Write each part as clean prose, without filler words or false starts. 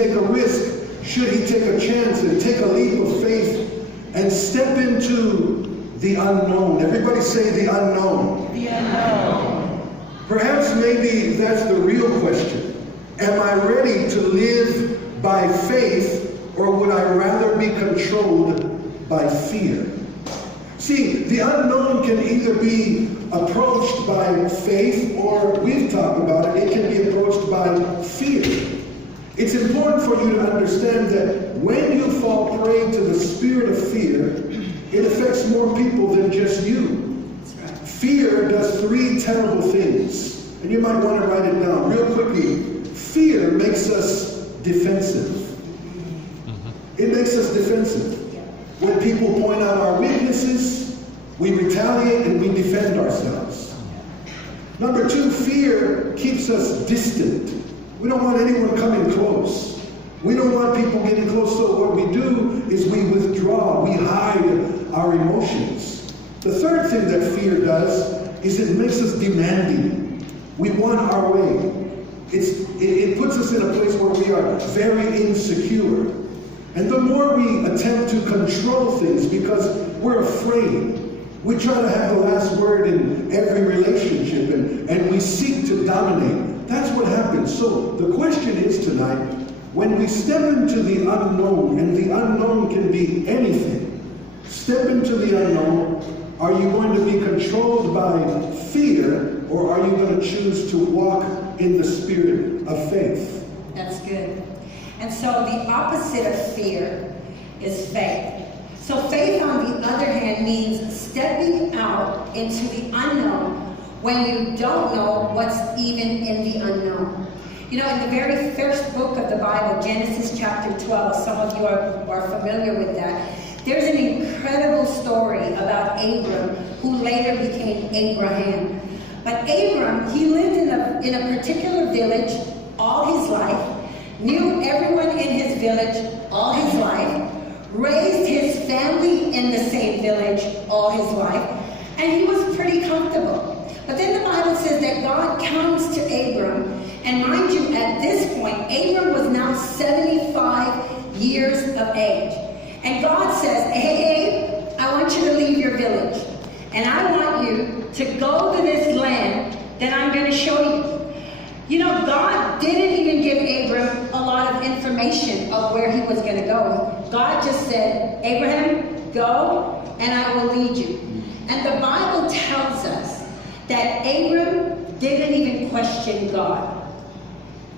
take a risk? Should he take a chance and take a leap of faith and step into the unknown? Everybody say the unknown. The unknown. Perhaps maybe that's the real question. Am I ready to live by faith, or would I rather be controlled by fear? See, the unknown can either be approached by faith, or we've talked about it, it can be approached by fear. It's important for you to understand that when you fall prey to the spirit of fear, it affects more people than just you. Fear does 3 terrible things. And you might want to write it down real quickly. Fear makes us defensive. It makes us defensive. When people point out our weaknesses, we retaliate and we defend ourselves. Number 2, fear keeps us distant. We don't want anyone coming close. We don't want people getting close, so what we do is we withdraw, we hide our emotions. The third thing that fear does is it makes us demanding. We want our way. It puts us in a place where we are very insecure. And the more we attempt to control things because we're afraid, we try to have the last word in every relationship, and we seek to dominate. That's what happens. So the question is tonight, when we step into the unknown, and the unknown can be anything, step into the unknown, are you going to be controlled by fear, or are you going to choose to walk in the spirit of faith? That's good. And so the opposite of fear is faith. So faith, on the other hand, means stepping out into the unknown when you don't know what's even in the unknown. You know, in the very first book of the Bible, Genesis chapter 12, some of you are familiar with that, there's an incredible story about Abram, who later became Abraham. But Abram, he lived in a particular village all his life, knew everyone in his village all his life, raised his family in the same village all his life, and he was pretty comfortable. But then the Bible says that God comes to Abram, and mind you, at this point, Abram was now 75 years of age. And God says, hey, I want you to leave your village, and I want you to go to this land that I'm going to show you. You know, God didn't even give Abram a lot of information of where he was going to go. God just said, Abraham, go, and I will lead you. And the Bible tells us that Abram didn't even question God.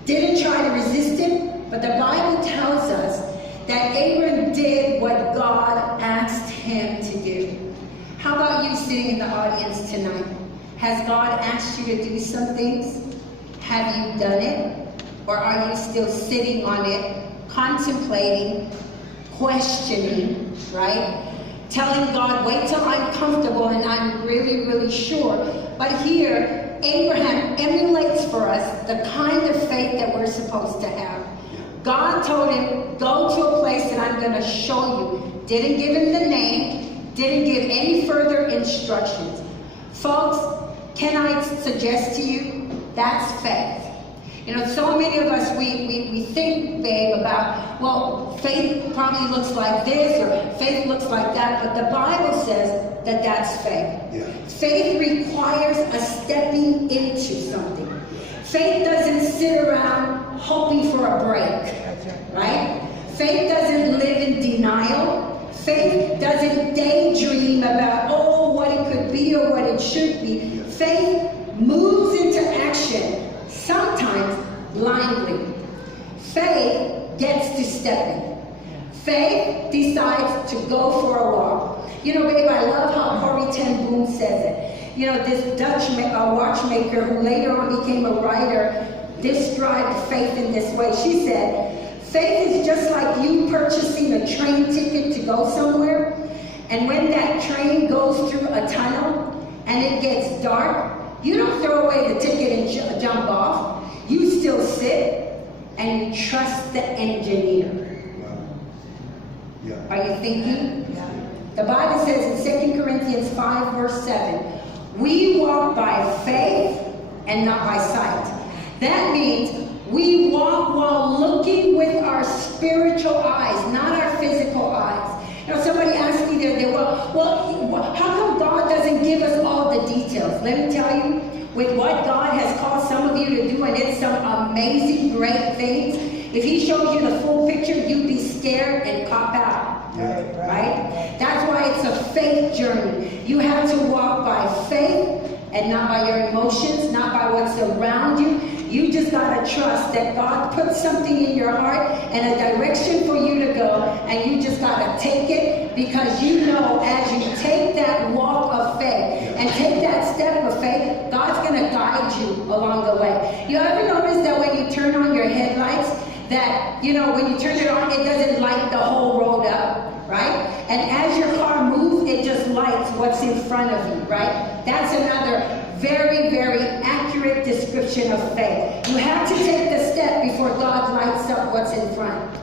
Didn't try to resist him, but the Bible tells us that Abram did what God asked him to do. How about you sitting in the audience tonight? Has God asked you to do some things? Have you done it? Or are you still sitting on it, contemplating, questioning, right? Telling God, wait till I'm comfortable and I'm really, really sure. But here, Abraham emulates for us the kind of faith that we're supposed to have. God told him, go to a place that I'm going to show you. Didn't give him the name, didn't give any further instructions. Folks, can I suggest to you, that's faith. You know, so many of us, we think, babe, about, well, faith probably looks like this, or faith looks like that, but the Bible says that that's faith. Yeah. Faith requires a stepping into something. Faith doesn't sit around hoping for a break, right? Faith doesn't live in denial. Faith doesn't daydream about, oh, what it could be or what it should be. Faith moves into action, sometimes blindly. Faith gets to stepping. Faith decides to go for a walk. You know, babe, I love how Corrie ten Boom says it. You know, this Dutch watchmaker who later on became a writer described faith in this way. She said, faith is just like you purchasing a train ticket to go somewhere, and when that train goes through a tunnel and it gets dark, you don't throw away the ticket and jump off. You still sit and you trust the engineer. Wow. Yeah. Are you thinking? Yeah. The Bible says in 2 Corinthians 5, verse 7, we walk by faith and not by sight. That means we walk while looking with our let me tell you, with what God has called some of you to do, and it's some amazing, great things, if he shows you the full picture, you'd be scared and cop out. Right? That's why it's a faith journey. You have to walk by faith and not by your emotions, not by what's around you. You just got to trust that God put something in your heart and a direction for you to go, and you just got to take it, because you know as you take that walk of faith and take that step of faith, God's going to guide you along the way. You ever notice that when you turn on your headlights, that, you know, when you turn it on, it doesn't light the whole road up, right? And as your car moves, it just lights what's in front of you, right? That's another very, very accurate description of faith. You have to take the step before God lights up what's in front.